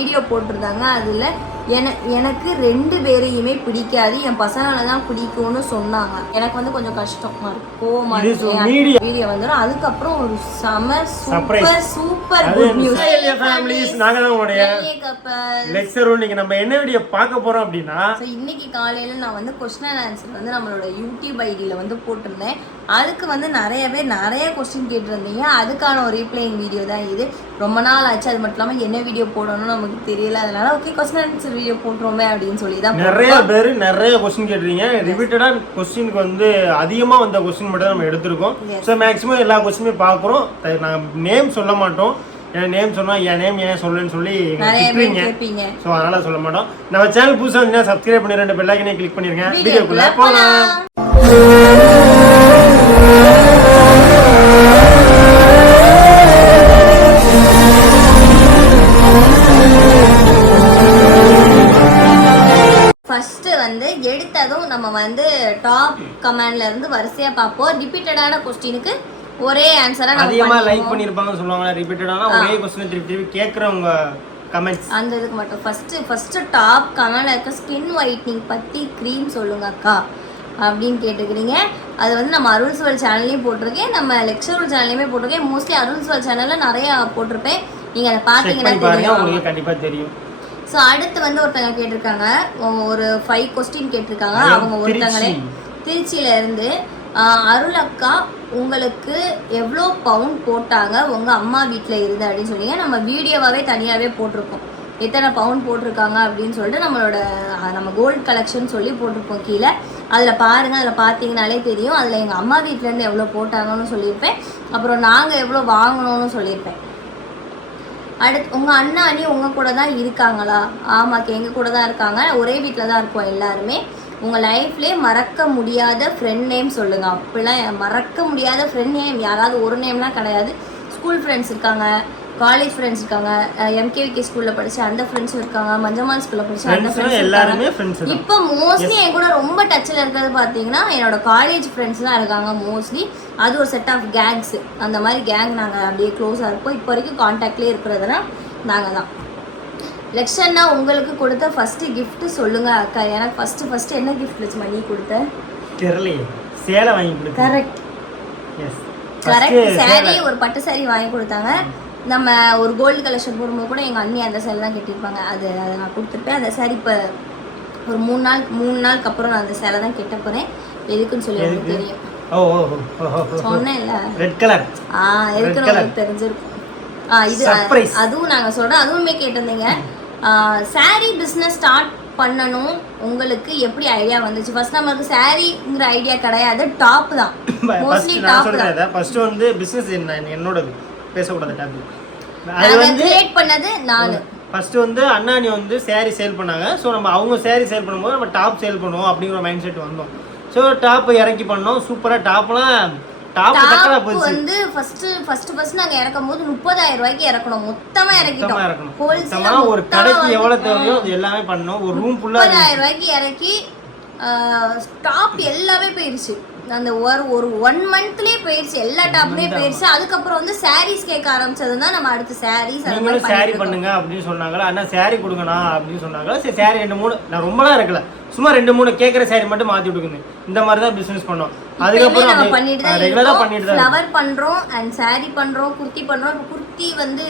Video போட்டிருந்தாங்க. அதில் என எனக்கு ரெண்டு பேரையுமே பிடிக்காது. என் பசங்களை தான் பிடிக்கும்னு சொன்னாங்க. எனக்கு வந்து கொஞ்சம் கஷ்டமா இருக்கு. கோவமா இருக்கு. வீடியோ வந்துடும் அதுக்கப்புறம் ஒரு செம. Super super good news families நாங்க தான் உங்களுடைய லெக்சர் நம்ம என்ன வீடியோ பார்க்க போறோம் அப்படின்னா இன்னைக்கு காலையில் நான் வந்து கொஸ்டின் அண்ட் ஆன்சர் வந்து நம்மளோட யூடியூப் ஐடியில் வந்து போட்டிருந்தேன். அதுக்கு வந்து நிறைய பேர் நிறைய கொஸ்டின் கேட்டிருந்தீங்க. அதுக்கான ஒரு ரீப்ளைங் வீடியோ தான் இது. ரொம்ப நாள் ஆச்சு. அது மட்டும் இல்லாமல் என்ன வீடியோ போடணும்னு நமக்கு தெரியல. அதனால ஓகே கொஸ்டின் ஆன்சர் வீடியோ போட்டுருவோமே அப்படின்னு சொல்லி தான் நிறைய பேர் நிறைய கொஸ்டின் கேட்டிருக்கீங்க. ரிப்பீட்டடா கொஸ்டினுக்கு வந்து அதிகமா வந்த கொஸ்டின் மட்டும் தான் நம்ம எடுத்திருக்கோம். ஸோ மேக்ஸிமம் எல்லா கொஸ்டினுமே பார்க்குறோம். நான் நேம் சொல்ல மாட்டோம். என் நேம் சொன்னா என் நேம் ஏன் சொல்லலன்னு சொல்லி கேட்பீங்க ஸோ அதனால சொல்ல மாட்டோம். நம்ம சேனல் புதுசாக இருந்தீங்கன்னா சப்ஸ்கிரைப் பண்ணி ரெண்டு பெல்லாக்கினே கிளிக் வீடியோக்குள்ள வீடியோக்குள்ள போகலாம் ஃபர்ஸ்ட் வந்து எடுத்ததும் நம்ம வந்து டாப் கமெண்ட்ல இருந்து வரிசையா பார்ப்போம். ரிப்பீட்டடான கொஸ்டினுக்கு ஒரே ஆன்சரா நம்ம அதிகமா லைக். பண்ணிருப்பாங்கன்னு சொல்லுவாங்க ரிப்பீட்டடான ஒரே கொஸ்டின் திருப்பி திருப்பி கேட்குறவங்க கமெண்ட்ஸ் அந்த இதுக்கு மட்டும். ஃபர்ஸ்ட் ஃபர்ஸ்ட் டாப் கமெண்ட்ல இருக்க ஸ்கின் ஒயிட்னிங் பத்தி க்ரீம் சொல்லுங்க அக்கா அப்படின்னு கேட்டுக்கிறீங்க. அது வந்து நம்ம அருள்சுவல் சேனல்லையும் போட்டிருக்கேன். நம்ம லெக்சரல் சேனல்லையுமே போட்டிருக்கேன். மோஸ்ட்லி அருள்சுவல் சேனல்ல நிறைய போட்டிருப்பேன். நீங்க அதை தெரியும். உங்களுக்கு கண்டிப்பா தெரியும். ஸோ அடுத்து வந்து ஒருத்தங்க கேட்டிருக்காங்க. ஒரு ஃபைவ் கொஸ்டின் கேட்டிருக்காங்க. அவங்க ஒருத்தங்களே திருச்சி. திருச்சியில இருந்து ஆஹ், அருள் அக்கா உங்களுக்கு எவ்வளோ பவுன் போட்டாங்க? உங்க அம்மா வீட்டில் இருந்து அப்படின்னு சொன்னீங்க. நம்ம வீடியோவாகவே தனியாகவே போட்டிருக்கோம். எத்தனை பவுன் போட்டிருக்காங்க அப்படின்னு சொல்லிட்டு நம்மளோட நம்ம கோல்டு கலெக்ஷன் சொல்லி போட்டிருப்போம் கீழே. அதில் பாருங்க அதில் பார்த்தீங்கனாலே தெரியும். அதில் எங்கள் அம்மா வீட்டிலேருந்து எவ்வளோ போட்டாங்கன்னு சொல்லியிருப்பேன். அப்புறம் நாங்கள் எவ்வளோ வாங்கணும்னு சொல்லியிருப்பேன். அடுத்து உங்கள் அண்ணா அண்ணி உங்கள் கூட தான் இருக்காங்களா? ஆமாக்கா எங்கள் கூட தான் இருக்காங்க. ஒரே வீட்டில் தான் இருக்கோம் எல்லாருமே. உங்கள் லைஃப்லேயே மறக்க முடியாத ஃப்ரெண்ட் நேம் சொல்லுங்கள் அப்படிலாம் மறக்க முடியாத ஃப்ரெண்ட் நேம் யாராவது ஒரு நேம்லாம் கிடையாது. ஸ்கூல் ஃப்ரெண்ட்ஸ் இருக்காங்க. காலேஜ் ஃப்ரெண்ட்ஸ் இருக்காங்க. எம்கேவிகே ஸ்கூல்ல படிச்ச அந்த ஃப்ரெண்ட்ஸும் இருக்காங்க. மஞ்சமான் ஸ்கூல்ல படிச்ச அந்த ஃப்ரெண்ட்ஸ் எல்லாருமே ஃப்ரெண்ட்ஸ் இப்போ மோஸ்ட்லி என் கூட ரொம்ப டச்சில் இருக்கிறது பார்த்தீங்கன்னா என்னோட காலேஜ் ஃப்ரெண்ட்ஸ் தான் இருக்காங்க மோஸ்ட்லி அது ஒரு செட் ஆஃப் கேங்ஸ் அந்த மாதிரி கேங் நாங்கள் அப்படியே க்ளோஸாக இருப்போம். இப்போ வரைக்கும் காண்டாக்ட்லேயே இருக்கிறதுனா நாங்கள் தான். லெக்ஷன்னா உங்களுக்கு கொடுத்த ஃபர்ஸ்ட் gift சொல்லுங்க அக்கா. எனக்கு ஃபர்ஸ்ட் ஃபர்ஸ்ட் என்ன கிஃப்ட் லட்சுமா நீ கொடுத்த? தெரியலையே. சேலை வாங்கி கொடுத்து கரெக்ட் எஸ் கரெக்ட் saree ஒரு பட்டு saree வாங்கி கொடுத்தாங்க. நம்ம ஒரு கோல்டு கலெக்ஷன் போடும்போது கூட எங்கள் அண்ணி அந்த சேலை தான் கட்டியிருப்பாங்க. அது அதை நான் கொடுத்துருப்பேன். அந்த saree இப்போ ஒரு மூணு நாள் மூணு நாளுக்கு அப்புறம் நான் அந்த சேலை தான் கட்ட போகிறேன் எதுக்குன்னு சொல்லி உங்களுக்கு தெரியும். சொன்னேன்ல. ரெட் கலர் ஆ எதுக்குன்னு தெரிஞ்சிருக்கும். ஆ இது. அதுவும் நாங்கள் சொல்கிறோம் அதுவுமே கேட்டிருந்தீங்க. saree பிஸ்னஸ் ஸ்டார்ட் பண்ணணும். உங்களுக்கு எப்படி ஐடியா வந்துச்சு? ஃபர்ஸ்ட் நமக்கு சாரிங்கிற ஐடியா கிடையாது. டாப் தான். மோஸ்ட்லி டாப் தான். ஃபர்ஸ்ட் வந்து பிசினஸ் என்ன என்னோடது. பேசக்கூடாது டாபிக் அது வந்து கிரியேட் பண்ணது நானு. ஃபர்ஸ்ட் வந்து அண்ணாணி வந்து saree சேல் பண்ணாங்க. ஸோ நம்ம அவங்க saree சேல் பண்ணும்போது நம்ம டாப் சேல் பண்ணுவோம் அப்படிங்கிற மைண்ட் செட் வந்தோம். ஸோ டாப் இறக்கி பண்ணோம். சூப்பராக டாப்லாம் டாப் டக்கரா டாப் போச்சு. வந்து ஃபர்ஸ்ட் ஃபர்ஸ்ட் ஃபர்ஸ்ட் நாங்க இறக்கும் போது முப்பதாயிரம் ரூபாய்க்கு இறக்கணும் மொத்தமா இறக்கிட்டோம். இறக்கணும். மொத்தமா ஒரு கடைக்கு எவ்வளவு தேவையோ அது எல்லாமே பண்ணோம். ஒரு ரூம் ஃபுல்லா முப்பதாயிரம் ரூபாய்க்கு இறக்கி டாப் எல்லாமே போயிருச்சு. அந்த ஒரு ஒரு ஒன் மந்த்லயே போயிருச்சு. எல்லா டாப்புமே போயிருச்சு. அதுக்கப்புறம் வந்து சாரீஸ் கேட்க ஆரம்பிச்சது தான் நம்ம அடுத்து சாரீஸ் அந்த மாதிரி நீங்களும் இருக்கோம். பண்ணுங்க அப்படின்னு சொன்னாங்களா? அண்ணா saree கொடுங்கண்ணா அப்படின்னு சொன்னாங்களா? சரி saree ரெண்டு மூணு. நான் ரொம்பலாம் இருக்கல. சும்மா ரெண்டு மூணு கேட்குற saree மட்டும் மாத்தி விட்டுக்குங்க. இந்த மாதிரி தான் பிசினஸ் பண்ணோம். அதுக்கப்புறம் நம்ம பண்ணிட்டு தான் ரெகுலரா பண்ணிட்டு தான் ஃப்ளவர் பண்றோம் அண்ட் saree பண்றோம் குர்த்தி பண்றோம். இப்போ குர்த்தி வந்து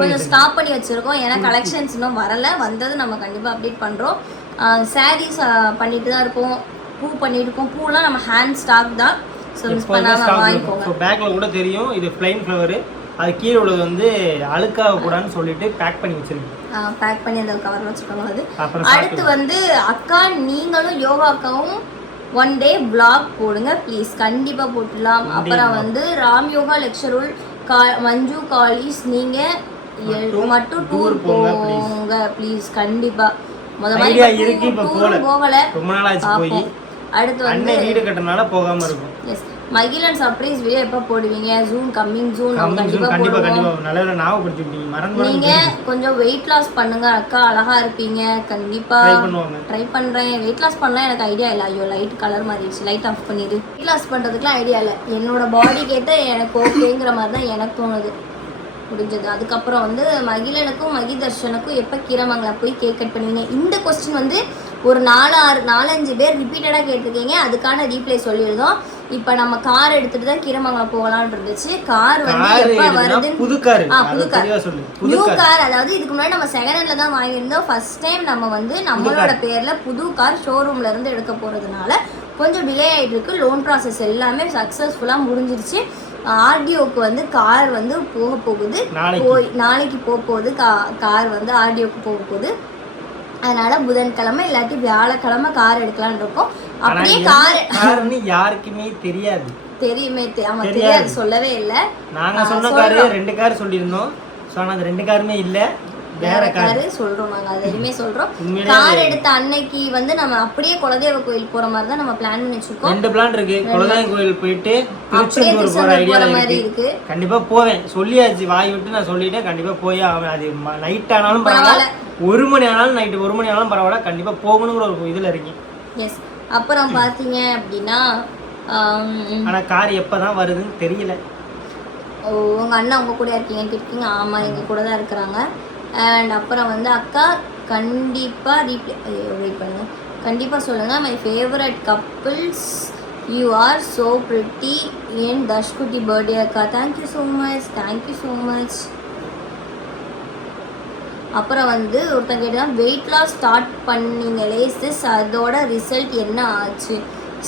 கொஞ்சம் ஸ்டாப் பண்ணி வச்சிருக்கோம். ஏன்னா கலெக்ஷன்ஸ் இன்னும் வரல. வந்தது நம்ம கண்டிப்பா அப்டேட் பண்றோம். சாரீஸ் பண்ணிட்டு தான் இருக்கோம். பூ பண்ணிட்டு இருக்கோம் பூலாம் நம்ம ஹேண்ட் ஸ்டாக் தான். ஸோ மிஸ் வாங்கிக்கோங்க. ஸோ பேக்கில் கூட தெரியும். இது பிளைன் ஃப்ளவர் அது கீழே உள்ளது வந்து அழுக்காக கூடாதுன்னு சொல்லிட்டு பேக் பண்ணி வச்சிருக்கு பேக் பண்ணி அந்த கவர் வச்சுக்கோங்க அது. அடுத்து வந்து அக்கா நீங்களும் யோகா அக்காவும் ஒன் டே vlog போடுங்க ப்ளீஸ் கண்டிப்பா போட்டுடலாம். அப்புறம் வந்து ராம் யோகா லெக்சருள் கா மஞ்சு காலிஸ் நீங்க எ- மட்டும் டூர் போங்க, ப்ளீஸ் கண்டிப்பா. முத Idea மாதிரி இருக்கு, இப்ப tour போல. போகல. ரொம்ப நாள் ஆச்சு போய். அடுத்து வந்து வீடு கட்டினால போகாம இருக்கும். எஸ் மகிழன் சர்ப்ரைஸ் வீடியோ எப்போ போடுவீங்க? ஜூன் கம்மிங் ஜூன் கம்மி கண்டிப்பா கண்டிப்பா போடுவோம். கண்டிப்பா. நல்ல ஞாபகப்படுத்திட்டீங்க மறந்து நீங்க மறந்து கொஞ்சம் வெயிட் லாஸ் பண்ணுங்க அக்கா அழகா இருப்பீங்க. கண்டிப்பா ட்ரை பண்றேன். வெயிட் லாஸ் பண்ணலாம் எனக்கு ஐடியா இல்லை. ஐயோ லைட் கலர் மாறிடுச்சு. லைட் ஆஃப் பண்ணிடு. வெயிட் லாஸ் பண்றதுக்குலாம் ஐடியா இல்லை. என்னோட பாடி கேட்ட எனக்கு ஓகேங்கிற மாதிரி தான் எனக்கு தோணுது. முடிஞ்சது. அதுக்கப்புறம் வந்து மகிழனுக்கும் மகிதர்ஷனுக்கும் எப்போ கீரமங்கலம் போய் கேக் கட் பண்ணுவீங்க? இந்த கொஸ்டின் வந்து ஒரு நாலு ஆறு நாலஞ்சு பேர் ரிப்பீட்டடாக கேட்டிருக்கீங்க. அதுக்கான ரீப்ளை சொல்லியிருந்தோம். இப்போ நம்ம கார் எடுத்துட்டு தான் கீரமங்கலம் போகலான்னு இருந்துச்சு. கார் வந்து எப்போ வருதுன்னு புது கார் ஆ, புது கார். நியூ கார் அதாவது இதுக்கு முன்னாடி நம்ம செகண்ட் ஹேண்ட்ல தான் வாங்கியிருந்தோம். ஃபர்ஸ்ட் டைம் நம்ம வந்து நம்மளோட பேர்ல புது கார் ஷோரூம்ல இருந்து எடுக்க போறதுனால கொஞ்சம் டிலே ஆயிட்டு இருக்கு லோன் ப்ராசஸ் எல்லாமே சக்சஸ்ஃபுல்லா முடிஞ்சிருச்சு. ஆர்டிஓக்கு வந்து கார் வந்து போக போகுது. நாளைக்கு. போய் நாளைக்கு போக போகுது. கா- கார் வந்து ஆர்டிஓக்கு போக போகுது. அதனால புதன்கிழமை இல்லாட்டி வியாழக்கிழமை கார் எடுக்கலாம்னு இருக்கோம். அப்படியே கார் யாருக்குமே தெரியாது. தெரியுமே ஆமா தெரியாது. தெரியாது சொல்லவே இல்லை. நாங்க சொன்ன காரு ரெண்டு கார் சொல்லியிருந்தோம். ஸோ ஆனால் அந்த ரெண்டு காருமே இல்ல. வேற கார். சொல்றோம் நாங்க அதையுமே சொல்றோம். உண்மையிலே கார் எடுத்த அன்னைக்கு வந்து நம்ம அப்படியே குலதெய்வ கோயில் போற மாதிரி தான் நம்ம பிளான் பண்ணி வச்சிருக்கோம் ரெண்டு பிளான் இருக்கு. குலதெய்வம் கோயில் போயிட்டு திருச்செந்தூர் போற ஐடியா மாதிரி இருக்கு. இருக்கு. கண்டிப்பா போவேன். சொல்லியாச்சு வாய் விட்டு நான் சொல்லிட்டேன். கண்டிப்பா போய் ஆவேன். அது நைட் ஆனாலும் பரவாயில்ல. ஒரு மணி ஆனாலும் நைட்டு ஒரு மணி ஆனாலும் பரவாயில்ல. கண்டிப்பா போகணுங்கிற ஒரு இதுல இருக்கேன் எஸ் அப்புறம் பாத்தீங்க அப்படின்னா ஆனா கார் எப்பதான் வருதுன்னு தெரியல. உங்க அண்ணா உங்க கூட இருக்கீங்கன்னு கேட்குறீங்க ஆமா எங்க கூட தான் இருக்கிறாங்க. அண்ட் அப்புறம் வந்து அக்கா கண்டிப்பாக ரீப்ளே வெயிட் பண்ணுங்க. கண்டிப்பாக சொல்லுங்கள் my favourite couples you are so pretty என் தஷ்குட்டி பர்த்டே அக்கா? Thank you so much thank you so much அப்புறம் வந்து ஒருத்தங்க கேட்டால் வெயிட் லாஸ் ஸ்டார்ட் பண்ணீங்களே சிஸ் அதோட ரிசல்ட் என்ன ஆச்சு?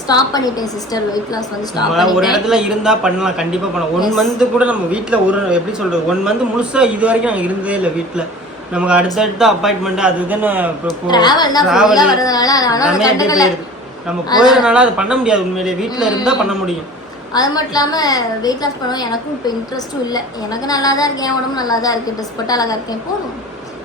ஸ்டாப் பண்ணிட்டேன் சிஸ்டர் வெயிட் லாஸ் வந்து ஸ்டாப் ஒரு இடத்துல இருந்தா பண்ணலாம் கண்டிப்பா பண்ணலாம். ஒன் மந்த் கூட நம்ம வீட்ல ஒரு எப்படி சொல்றது ஒன் மந்த் முழுசா இது வரைக்கும் நாங்க இருந்ததே இல்லை வீட்ல. நமக்கு அடுத்தடுத்த அப்பாயின்மெண்ட் அது இதுன்னு டிராவல் நம்ம போயிருந்தனால அது பண்ண முடியாது உண்மையிலேயே. வீட்ல இருந்தா பண்ண முடியும். அது மட்டும் இல்லாமல் வெயிட் லாஸ் பண்ணவும் எனக்கும் இப்போ இன்ட்ரெஸ்ட்டும் இல்லை. எனக்கு நல்லா தான் இருக்கேன் என் உடம்பு நல்லா தான் இருக்குது ட்ரெஸ் போட்டு அழகாக இருக்கேன் போதும்.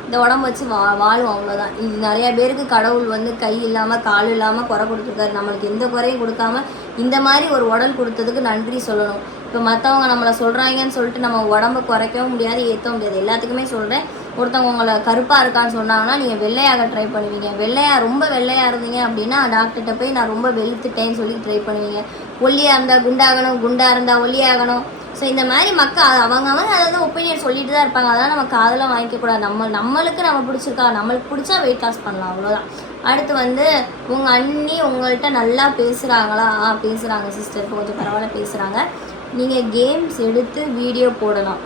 இந்த உடம்பு வச்சு வா வாழும் அவ்வளோதான் இது நிறைய பேருக்கு கடவுள் வந்து கை இல்லாமல் கால் இல்லாமல் குறை கொடுத்துருக்காரு. நம்மளுக்கு எந்த குறையும் கொடுக்காம இந்த மாதிரி ஒரு உடல் கொடுத்ததுக்கு நன்றி சொல்லணும். இப்போ மற்றவங்க நம்மளை சொல்கிறாங்கன்னு சொல்லிட்டு நம்ம உடம்ப குறைக்கவும் முடியாது ஏற்றவும் முடியாது. எல்லாத்துக்குமே சொல்கிறேன் ஒருத்தவங்க உங்களை கருப்பாக இருக்கான்னு சொன்னாங்கன்னா நீங்கள் வெள்ளையாக ட்ரை பண்ணுவீங்க. வெள்ளையாக ரொம்ப வெள்ளையாக இருந்தீங்க அப்படின்னா டாக்டர்கிட்ட போய் நான் ரொம்ப வெளுத்துட்டேன்னு சொல்லி ட்ரை பண்ணுவீங்க. ஒல்லியாக இருந்தால் குண்டாகணும் குண்டாக இருந்தால் ஒல்லியாகணும். ஸோ இந்த மாதிரி மக்கள் அவங்க அவங்க அதாவது ஒப்பீனியன் சொல்லிட்டு தான் இருப்பாங்க. அதெல்லாம் நம்ம காதில் வாங்கிக்கக்கூடாது நம்ம நம்மளுக்கு நம்ம பிடிச்சிருக்கா நம்மளுக்கு பிடிச்சா வெயிட் லாஸ் பண்ணலாம் அவ்வளோதான் அடுத்து வந்து உங்கள் அண்ணி உங்கள்கிட்ட நல்லா பேசுகிறாங்களா ஆ பேசுகிறாங்க சிஸ்டர் கொஞ்சம் பரவாயில்ல பேசுகிறாங்க நீங்கள் கேம்ஸ் எடுத்து வீடியோ போடலாம்.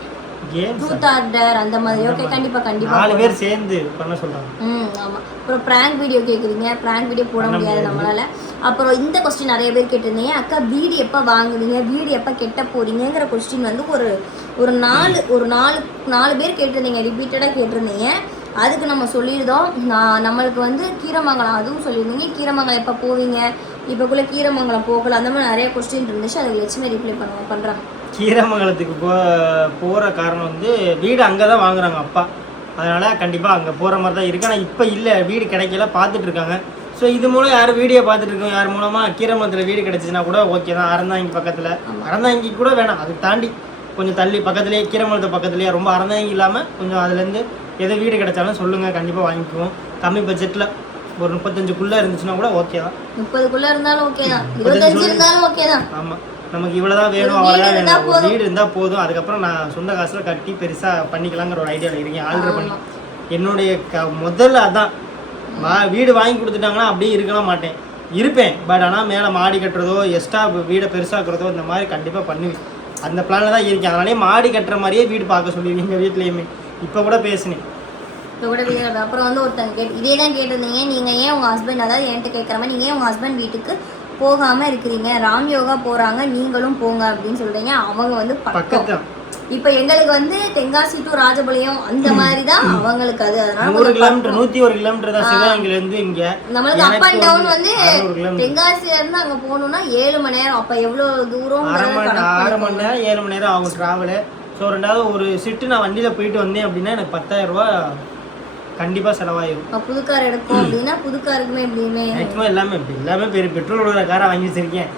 ட்ரூத் ஆர்டர் அந்த மாதிரி. ஓகே கண்டிப்பாக கண்டிப்பாக நாலு பேர் சேர்ந்து பண்ண சொல்றாங்க. ம் ஆமாம் அப்புறம் ப்ராங்க் வீடியோ கேட்குறீங்க ப்ராங்க் வீடியோ போட முடியாது நம்மளால. அப்புறம் இந்த கொஸ்டின் நிறைய பேர் கேட்டிருந்தீங்க. அக்கா வீடு எப்போ வாங்குவீங்க? வீடு எப்போ கெட்ட போறீங்கங்கிற கொஸ்டின் வந்து ஒரு ஒரு நாலு ஒரு நாலு நாலு பேர் கேட்டிருந்தீங்க. ரிப்பீட்டடாக கேட்டிருந்தீங்க. அதுக்கு நம்ம சொல்லியிருந்தோம். நான் நம்மளுக்கு வந்து கீரமங்கலம் அதுவும் சொல்லியிருந்தீங்க. கீரமங்கலம் எப்போ போவீங்க? இப்போக்குள்ளே கீரமங்கலம் போகல. அந்த மாதிரி நிறைய கொஸ்டின் இருந்துச்சு. அதுக்கு லட்சுமி ரிப்ளை பண்ணுவாங்க பண்ணுறாங்க கீரமங்கலத்துக்கு போ போகிற காரணம் வந்து வீடு அங்கே தான் வாங்குறாங்க அப்பா. அதனால் கண்டிப்பாக அங்கே போகிற மாதிரி தான் இருக்கு. ஆனால் இப்போ இல்லை. வீடு கிடைக்கல. பார்த்துட்டு இருக்காங்க. ஸோ இது மூலம் யார் வீடியோ பார்த்துட்டு இருக்கோம்? யார் மூலமாக கீரமங்கலத்தில் வீடு கிடைச்சிச்சுன்னா கூட ஓகே தான். அறந்தாங்கி பக்கத்தில். அறந்தாங்கி கூட வேணாம். அதை தாண்டி கொஞ்சம் தள்ளி பக்கத்துலேயே கீரமங்கலத்து பக்கத்துலேயே ரொம்ப அறந்தாங்கி இல்லாமல் கொஞ்சம் அதுலேருந்து எது வீடு கிடைச்சாலும் சொல்லுங்கள் கண்டிப்பாக வாங்கிக்குவோம். கம்மி பட்ஜெட்டில் ஒரு முப்பத்தஞ்சுக்குள்ளே இருந்துச்சுன்னா கூட ஓகே தான். முப்பதுக்குள்ளே இருந்தாலும் ஓகே தான். இருபத்தஞ்சு இருந்தாலும் ஓகே தான். ஆமாம் நமக்கு இவ்வளோதான் வேணும் அவ்வளோதான் வேணும். வீடு இருந்தால் போதும். அதுக்கப்புறம் நான் சொந்த காசில் கட்டி பெருசாக பண்ணிக்கலாங்கிற ஒரு ஐடியாவில் இருக்கேன் ஆல்டர் பண்ணி. என்னுடைய க முதல்ல அதான். மா வீடு வாங்கி கொடுத்துட்டாங்கன்னா அப்படியே இருக்கலாம் மாட்டேன். இருப்பேன். பட் ஆனால் மேலே மாடி கட்டுறதோ எக்ஸ்ட்ரா வீடை பெருசாக்குறதோ இந்த மாதிரி கண்டிப்பாக பண்ணுவேன். அந்த பிளானில் தான் இருக்கேன். அதனாலே மாடி கட்டுற மாதிரியே வீடு பார்க்க சொல்லிடுவீங்க எங்கள் வீட்லேயுமே. இப்போ கூட பேசினேன். இப்போ கூட அப்புறம் வந்து ஒருத்தங்க கேட்டு இதே தான் கேட்டிருந்தீங்க. நீங்கள் ஏன் உங்கள் ஹஸ்பண்ட் அதாவது என்கிட்ட கேட்குற மாதிரி நீங்கள் ஏன் உங்கள் ஹஸ்பண்ட் வீட்டுக்கு போகாமல் இருக்கிறீங்க. ராம் யோகா போகிறாங்க நீங்களும் போங்க அப்படின்னு சொல்கிறீங்க அவங்க வந்து பக்கம். பக்கத்து இப்போ எங்களுக்கு வந்து தென்காசி டு ராஜபாளையம் அந்த மாதிரி தான் அவங்களுக்கு அது. அதனால கிலோமீட்டர் நூற்றி ஒரு கிலோமீட்டர் தான் சிவகங்கையிலேருந்து இங்கே. நம்மளுக்கு அப் அண்ட் டவுன் வந்து தென்காசில இருந்து அங்க போகணும்னா ஏழு மணி நேரம். அப்ப எவ்வளவு தூரம் ஆறு மணி நேரம் ஏழு மணி நேரம் ஆகும் ட்ராவலு ஸோ ரெண்டாவது ஒரு சிட்டு நான் வண்டியில் போயிட்டு வந்தேன் அப்படின்னா எனக்கு பத்தாயிரம் ரூபா கண்டிப்பாக செலவாயிடும் இப்ப புது கார் எடுக்கும் அப்படின்னா புது காருக்குமே எப்படியுமே மேக்ஸிமம் எல்லாமே இப்ப எல்லாமே பெரிய பெட்ரோல் விடுற காரை வாங்கி வச்சிருக்கேன்.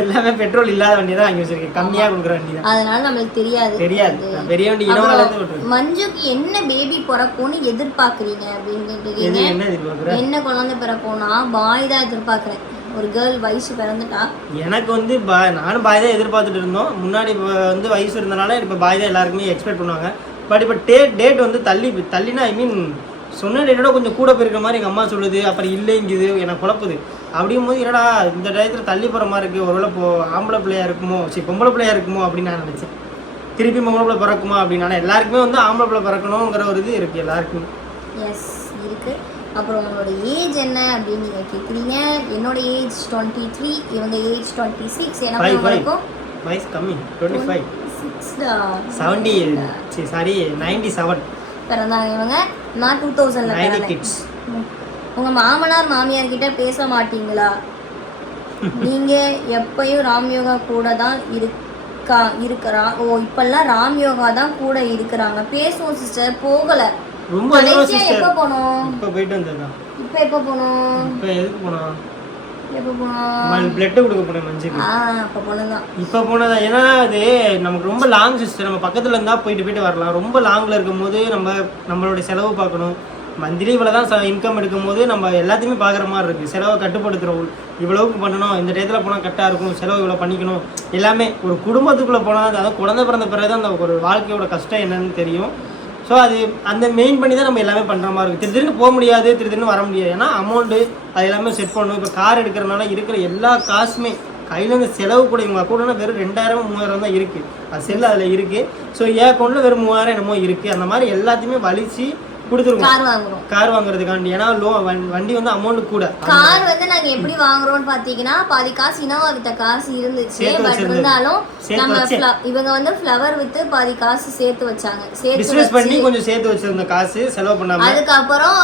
எல்லாமே பெட்ரோல் இல்லாத வண்டி தான் வாங்கி வச்சிருக்கேன். கம்மியாக கொடுக்குற வண்டி தான் அதனால நம்மளுக்கு தெரியாது. தெரியாது. நான் பெரிய வண்டி இனோவாலேருந்து விட்டுருக்கேன் மஞ்சுக்கு என்ன பேபி பிறக்கும்னு எதிர்பார்க்கறீங்க அப்படின்னு கேட்டுருக்கீங்க எது என்ன எதிர்பார்க்குற? என்ன குழந்தை பிறக்கும்னா பாய் தான் எதிர்பார்க்கறேன். ஒரு கேர்ள் வயசு பிறந்துட்டா. எனக்கு வந்து பா நானும் பாய் தான் எதிர்பார்த்துட்டு இருந்தோம். முன்னாடி இப்ப வந்து வயசு இருந்தனால இப்போ பாய் தான் எல்லாருக்குமே எக்ஸ்பெக்ட் பண்ணுவாங்க. பட் இப்போ டேட் டேட் வந்து தள்ளி தள்ளினா ஐ மீன் சொன்ன டேட்டோட கொஞ்சம் கூட போயிருக்க மாதிரி எங்கள் அம்மா சொல்லுது அப்புறம் இல்லைங்குது எனக்கு குழப்புது. அப்படியும் போது என்னடா இந்த டயத்தில் தள்ளி போகிற மாதிரி இருக்குது ஒருவேளை இப்போ ஆம்பளை பிள்ளையா இருக்குமோ சரி பொம்பளை பிள்ளையா இருக்குமோ அப்படின்னு நான் நினச்சேன். திருப்பி பொம்பளை பிள்ளை பிறக்குமா அப்படின்னு. எல்லாருக்குமே வந்து ஆம்பளை பிள்ளை பிறக்கணுங்கிற ஒரு இது இருக்குது எல்லாருக்குமே. எஸ் இருக்கு. அப்புறம் உங்களோட ஏஜ் என்ன அப்படின்னு நீங்கள் கேட்குறீங்க என்னோட ஏஜ் டுவெண்ட்டி த்ரீ இவங்க ஏஜ் டுவெண்ட்டி சிக்ஸ் ஃபைவ் உங்களுக்கும் வயசு கம்மி டுவெண்ட்டி ஃபைவ் சிக்ஸ்டா செவன்டி சரி சாரி நைன்டி செவன் பிறந்தாங்க இவங்க. நான் டூ தௌசண்ட்ல கிட்ஸ் உங்க மாமனார் மாமியார் கிட்ட பேச மாட்டீங்களா? நீங்க எப்பயும் ராம்யோகா கூட தான் இருக்கா இருக்கிறா? ஓ இப்பெல்லாம் ராம்யோகா தான் கூட இருக்கிறாங்க. பேசுவோம் சிஸ்டர் போகல. ரொம்ப எப்ப போனோம்? இப்போ போயிட்டு வந்ததுதான். இப்ப எப்ப போனோம்? இப்போ எதுக்கு போனோம்? பிளட்டு கொடுக்க போனேன் அப்ப போனதான் இப்போ ஏன்னா அது நமக்கு ரொம்ப லாங் சிஸ்டர் நம்ம பக்கத்தில் இருந்தால் போயிட்டு போயிட்டு வரலாம். ரொம்ப லாங்கில் இருக்கும்போது நம்ம நம்மளோட செலவு பார்க்கணும். மந்த்லி இவ்வளோ தான் இன்கம் எடுக்கும்போது நம்ம எல்லாத்தையுமே பார்க்குற மாதிரி இருக்குது செலவை கட்டுப்படுத்துகிறோம் இவ்வளவுக்கு பண்ணணும். இந்த டயத்தில் போனால் கரெக்டாக இருக்கும். செலவு இவ்வளோ பண்ணிக்கணும். எல்லாமே ஒரு குடும்பத்துக்குள்ளே போனால் அதாவது குழந்தை பிறந்த பிறகு தான் அந்த ஒரு வாழ்க்கையோட கஷ்டம் என்னன்னு தெரியும். ஸோ அது அந்த மெயின் பண்ணி தான் நம்ம எல்லாமே பண்ணுற மாதிரி இருக்கும் திரு திருன்னு போக முடியாது திரு திருன்னு வர முடியாது. ஏன்னா அமௌண்ட்டு அது எல்லாமே செட் பண்ணணும். இப்போ கார் எடுக்கிறனால இருக்கிற எல்லா காசுமே கையில் இந்த செலவு கூட இவங்க அக்கௌண்ட்னா வெறும் ரெண்டாயிரம் மூவாயிரம் தான் இருக்குது அது செல்லு அதில் இருக்குது ஸோ என் அக்கௌண்ட்டில் வெறும் மூவாயிரம் என்னமோ இருக்குது அந்த மாதிரி எல்லாத்தையுமே வலிச்சு கொடுத்துருவோம். கார் வாங்குறோம். கார் வாங்குறதுக்காண்டி. ஏன்னா லோ வண்டி வந்து அமௌண்ட் கூட. கார் வந்து நாங்க எப்படி வாங்குறோம்னு பாத்தீங்கன்னா பாதி காசு இனோவா வித்த காசு இருந்துச்சு. பட். இருந்தாலும் நம்ம இவங்க வந்து ஃப்ளவர் வித்து பாதி காசு சேர்த்து வச்சாங்க. சேர்த்து பண்ணி கொஞ்சம் சேர்த்து வச்சிருந்த காசு செலவு பண்ணாம. அதுக்கப்புறம்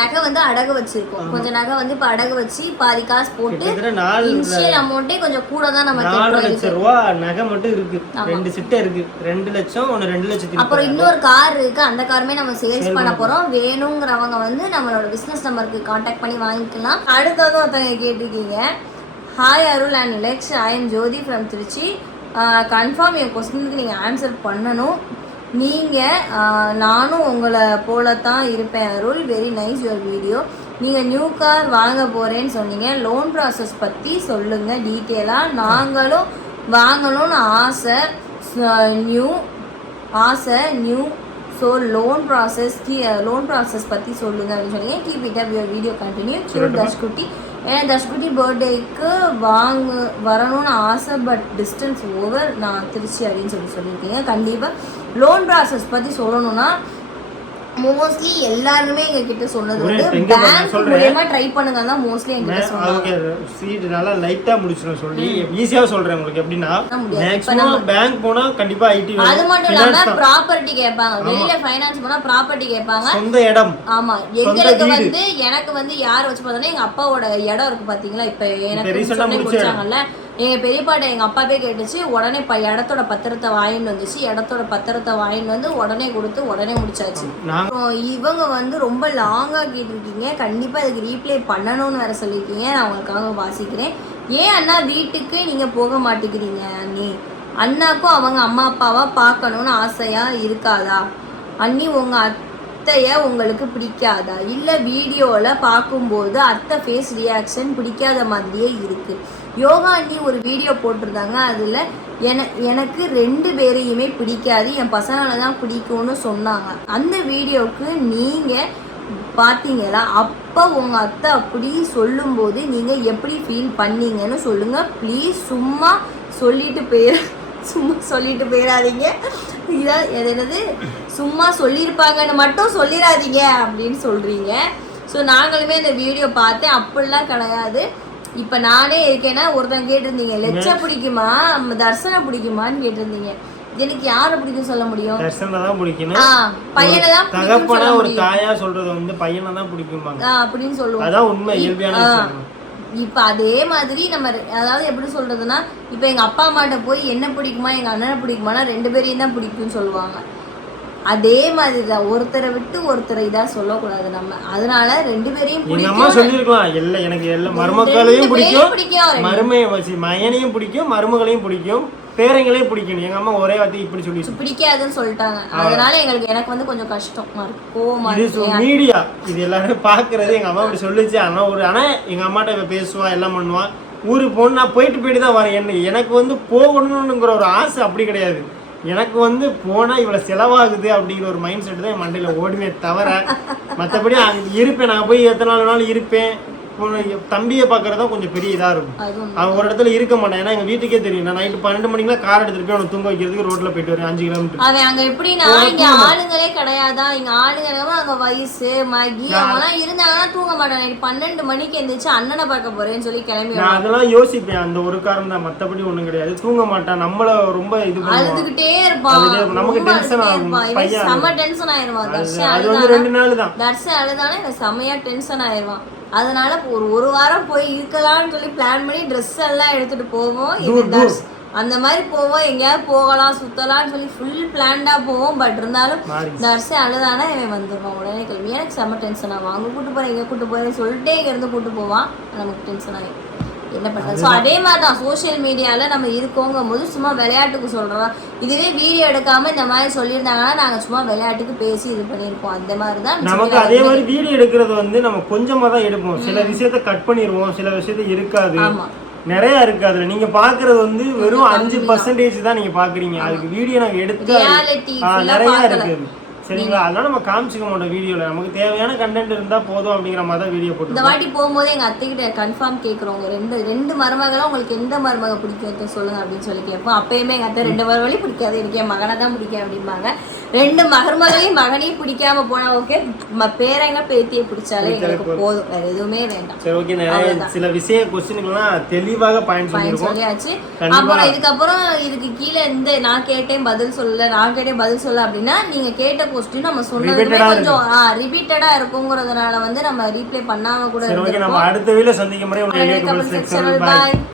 நகை வந்து அடகு வச்சிருக்கோம். கொஞ்சம் நகை வந்து இப்ப அடகு வச்சு பாதி காசு போட்டு நாலு இனிஷியல் அமௌண்ட்டே கொஞ்சம் கூட தான் நம்ம கட்டுறோம் லட்சம் ரூபா நகை மட்டும் இருக்கு. ரெண்டு சிட்டை இருக்கு. ரெண்டு லட்சம் ஒன்று ரெண்டு லட்சத்தி அப்புறம் இன்னொரு கார் இருக்கு. அந்த காருமே நம்ம சேல்ஸ் பண்ண போறோம். வேணுங்கிறவங்க வந்து நம்மளோட பிசினஸ் நம்பருக்கு காண்டாக்ட் பண்ணி வாங்கிக்கலாம். அடுத்தது ஒருத்தவங்க கேட்டிருக்கீங்க. Hi Arul and Lex I am Jyothi from Trichy confirm என் கொஸ்டினுக்கு நீங்கள் ஆன்சர் பண்ணணும். நீங்கள் நானும் உங்களை போல தான் இருப்பேன் Arul. Very nice your video நீங்கள் நியூ கார் வாங்க போகிறேன்னு சொன்னீங்க. லோன் ப்ராசஸ் பற்றி சொல்லுங்கள் டீட்டெயிலாக நாங்களும் வாங்கணும்னு ஆசை நியூ ஆசை நியூ ஸோ லோன் ப்ராசஸ் கீ லோன் ப்ராசஸ் பற்றி சொல்லுங்க அப்படின்னு சொன்னீங்க. Keep it up your video continue cute தஷ்குட்டி ஏன்னா தஷ்குட்டி பர்த்டேக்கு வாங்க வரணும்னு ஆசை பட் டிஸ்டன்ஸ் ஓவர் நான் திருச்சி அப்படின்னு சொல்லி சொல்லியிருக்கீங்க. கண்டிப்பாக லோன் ப்ராசஸ் பற்றி சொல்லணும்னா மோஸ்ட்லி எல்லாருமே எங்க கிட்ட சொன்னது வந்து பேங்க். மூலியமா ட்ரை பண்ணுங்க தான் மோஸ்ட்லி எங்கிட்ட சொன்னாங்க. நல்லா லைட்டா முடிச்சிடும் சொல்லி. ஈஸியா சொல்றேன் உங்களுக்கு எப்படின்னா மேக்ஸிமம் பேங்க் போனா கண்டிப்பா ஐடி அது மட்டும் இல்லாம ப்ராப்பர்ட்டி கேட்பாங்க. வெளியில ஃபைனான்ஸ் பண்ணா ப்ராப்பர்ட்டி கேட்பாங்க. சொந்த இடம். ஆமா. எங்களுக்கு வந்து எனக்கு வந்து யார் வச்சு பார்த்தோன்னா எங்க அப்பாவோட இடம் இருக்கு பாத்தீங்களா? இப்ப எனக்கு. முடிச்சாங்கல்ல. எங்க பெரியப்பாட்ட எங்க அப்பாவே கேட்டுச்சு உடனே ப இடத்தோட பத்திரத்தை வாங்கிட்டு வந்துச்சு. இடத்தோட பத்திரத்தை வாங்கிட்டு வந்து உடனே கொடுத்து உடனே முடிச்சாச்சு. இவங்க வந்து ரொம்ப லாங்கா கேட்டிருக்கீங்க. கண்டிப்பா இதுக்கு ரீப்ளே பண்ணணும்னு வேற சொல்லியிருக்கீங்க. நான் உங்களுக்காக வாசிக்கிறேன். ஏன் அண்ணா வீட்டுக்கு நீங்க போக மாட்டேங்கிறீங்க அண்ணி? அண்ணாக்கும் அவங்க அம்மா அப்பாவா பார்க்கணும்னு ஆசையா இருக்காதா? அண்ணி உங்க அத்தைய உங்களுக்கு பிடிக்காதா? இல்ல வீடியோல பார்க்கும்போது அத்தை ஃபேஸ் ரியாக்ஷன் பிடிக்காத மாதிரியே இருக்கு. யோகா அண்ணி ஒரு வீடியோ போட்டிருந்தாங்க. அதில் என எனக்கு ரெண்டு பேரையுமே பிடிக்காது. என் பசங்களை தான் பிடிக்கும்னு சொன்னாங்க. அந்த வீடியோவுக்கு நீங்கள் பார்த்தீங்களா அப்போ உங்கள் அத்தை அப்படி சொல்லும்போது நீங்கள் எப்படி ஃபீல் பண்ணீங்கன்னு சொல்லுங்கள் ப்ளீஸ் சும்மா சொல்லிட்டு போயிட சும்மா சொல்லிட்டு போயிடாதீங்க இதான் என்னது? சும்மா சொல்லியிருப்பாங்கன்னு மட்டும் சொல்லிடாதீங்க அப்படின்னு சொல்கிறீங்க ஸோ நாங்களுமே இந்த வீடியோ பார்த்தேன். அப்படிலாம் கிடையாது. இப்போ நானே இருக்கேன்னா ஒருத்தன் கேட்டிருந்தீங்க லெச்சா பிடிக்குமா? தர்சனை பிடிக்குமான்னு கேட்டிருந்தீங்க. எனக்கு யாரை பிடிக்கும் சொல்ல முடியும்? தர்சனை தான் பிடிக்கணும் ஆ பையனை தான் தகப்பனா ஒரு தாயா சொல்றது வந்து பையனை தான் பிடிக்கும்பாங்க. அப்படின்னு சொல்லுவோம். அதான் உண்மை இயல்பியான இப்ப அதே மாதிரி நம்ம அதாவது எப்படி சொல்றதுன்னா இப்ப எங்க அப்பா அம்மாட்ட போய் என்ன பிடிக்குமா எங்க அண்ணனை பிடிக்குமானா ரெண்டு பேரையும் தான் பிடிக்கும்னு சொல்லுவாங்க. அதே மாதிரி தான் ஒருத்தரை விட்டு ஒருத்தரை இதா சொல்லக்கூடாது நம்ம. அதனால ரெண்டு பேரையும் பிடிக்கும். சொல்லியிருக்கலாம். எல்லா எனக்கு எல்லா மருமக்களையும் பிடிக்கும். மருமையை வச்சு மயனையும் பிடிக்கும் மருமகளையும் பிடிக்கும் பேரங்களையும் பிடிக்கும் எங்க அம்மா ஒரே வார்த்தை இப்படி சொல்லி பிடிக்காதுன்னு சொல்லிட்டாங்க. அதனால எங்களுக்கு எனக்கு வந்து கொஞ்சம் கஷ்டமா. இருக்கு கோவமா இது இருக்கு மீடியா. இது எல்லாரும் பாக்குறது. எங்க அம்மா இப்படி சொல்லுச்சு. ஆனா ஒரு ஆனா எங்க அம்மாட்ட பேசுவா எல்லாம் பண்ணுவா. ஊருக்கு போகணும் நான் போயிட்டு போயிட்டு தான் வரேன். என்ன எனக்கு வந்து போகணுங்கிற ஒரு ஆசை அப்படி கிடையாது. எனக்கு வந்து போனா இவ்வளவு செலவாகுது அப்படிங்கிற ஒரு மைண்ட் செட் தான் என் மண்டையில ஓடுமே தவிர மத்தபடி அங்க இருப்பேன். நான் போய் எத்தனை நாள் வேணாலும் இருப்பேன். போன- தம்பியை பார்க்கறதா கொஞ்சம் பெரிய இதா இருக்கும். அவன் ஒரு இடத்துல இருக்க மாட்டான். ஏன்னா எங்க வீட்டுக்கே தெரியும். நான் நைட்டு பன்னெண்டு மணிக்கெல்லாம் கார் எடுத்துட்டு போய் அவனை தூங்க வைக்கிறதுக்கு ரோட்ல போயிட்டு வரேன் அஞ்சு கிலோமீட்டர் அவன் அங்க எப்படின்னா இங்க ஆளுங்களே கிடையாதா? இங்க ஆளுங்க அங்க வயசு மகி அவங்கலாம் இருந்தாங்கன்னா தூங்க மாட்டான் பன்னெண்டு மணிக்கு எந்திரிச்சு அண்ணனை பார்க்க போறேன்னு சொல்லி கிளம்பி நான் அதெல்லாம் யோசிப்பேன். அந்த ஒரு காரணம் தான். மத்தபடி ஒண்ணும் கிடையாது. தூங்க மாட்டான் நம்மள ரொம்ப இது அழுதுகிட்டே இருப்பான். நமக்கு அழுதுகிட்டே ஆகும். இவன் செம்ம டென்ஷன் ஆயிருவான் தர்ஷன் அது வந்து அழுதானா? ரெண்டு நாள் தான். தர்ஷன் அழுதானா? இவன் செம்மையா டென்ஷன் ஆயிருவான் அதனால ஒரு ஒரு வாரம் போய் இருக்கலாம்னு சொல்லி பிளான் பண்ணி ட்ரெஸ் எல்லாம் எடுத்துட்டு போவோம். இது அந்த மாதிரி போவோம் எங்கேயாவது போகலாம் சுத்தலாம்னு சொல்லி ஃபுல் பிளான்டா போவோம். பட் இருந்தாலும் நர்ஸே அழுதானா இவன் வந்துடுவான் உடனே கிளம்பி. எனக்கு செம்ம டென்ஷன் ஆகும் அங்கே கூட்டு போறேன் இங்கே கூட்டு போறேன்னு சொல்லிட்டே இங்க இருந்து கூட்டு போவான். நமக்கு டென்ஷன் ஆகும் என்ன பண்றது? ஸோ அதே மாதிரி தான் சோஷியல் மீடியாவில் நம்ம இருக்கோங்கும் போது சும்மா விளையாட்டுக்கு சொல்கிறோம் இதுவே வீடியோ எடுக்காம இந்த மாதிரி சொல்லியிருந்தாங்கன்னா நாங்கள் சும்மா விளையாட்டுக்கு பேசி இது பண்ணியிருப்போம். அந்த மாதிரி தான் நமக்கு அதே மாதிரி வீடியோ எடுக்கிறது வந்து நம்ம கொஞ்சமா தான் எடுப்போம். சில விஷயத்த கட் பண்ணிடுவோம். சில விஷயத்த இருக்காது. ஆமா. நிறைய இருக்கு அதுல. நீங்க பாக்குறது வந்து வெறும் அஞ்சு பர்சன்டேஜ் தான் நீங்க பாக்குறீங்க. அதுக்கு வீடியோ நாங்க எடுத்து நிறைய இருக்குது சரிங்களா? அதனால நம்ம காமிச்சிக்க மாட்டோம் வீடியோல. நமக்கு தேவையான கண்டென்ட் இருந்தா போதும் அப்படிங்கிற மாதிரி தான் வீடியோ இந்த போட்டு வாட்டி போகும்போது எங்க அத்தைக்கிட்ட கன்ஃபார்ம் கேட்குறோங்க ரெண்டு ரெண்டு மருமகளும் உங்களுக்கு எந்த மருமக பிடிக்கும்? சொல்லுங்க அப்படின்னு சொல்லி கேட்போம். அப்பயுமே எங்க அத்தை ரெண்டு மருமகளையும் பிடிக்காது. எனக்கு என் மகனை தான் பிடிக்கும் அப்படிம்பாங்க. ரெண்டு மருமகளையும் மகனையும் பிடிக்காம போனா ஓகே பேரங்க பேத்தியை பிடிச்சாலே எங்களுக்கு போதும். வேற எதுவுமே வேண்டாம். சரி ஓகே நிறைய சில விஷய கொஸ்டினுக்குலாம் தெளிவாக பாயிண்ட் சொல்லியாச்சு. அப்புறம் இதுக்கப்புறம் இதுக்கு கீழே இந்த நான் கேட்டேன் பதில் சொல்லல நான் கேட்டேன் பதில் சொல்லல அப்படின்னா நீங்க கேட்ட கொஸ்டின் நம்ம சொன்னதுமே கொஞ்சம் ரிப்பீட்டடா இருக்குங்கிறதுனால வந்து நம்ம ரீப்ளே பண்ணாம கூட நம்ம அடுத்த வீடியோ சந்திக்கும் முறை பாய்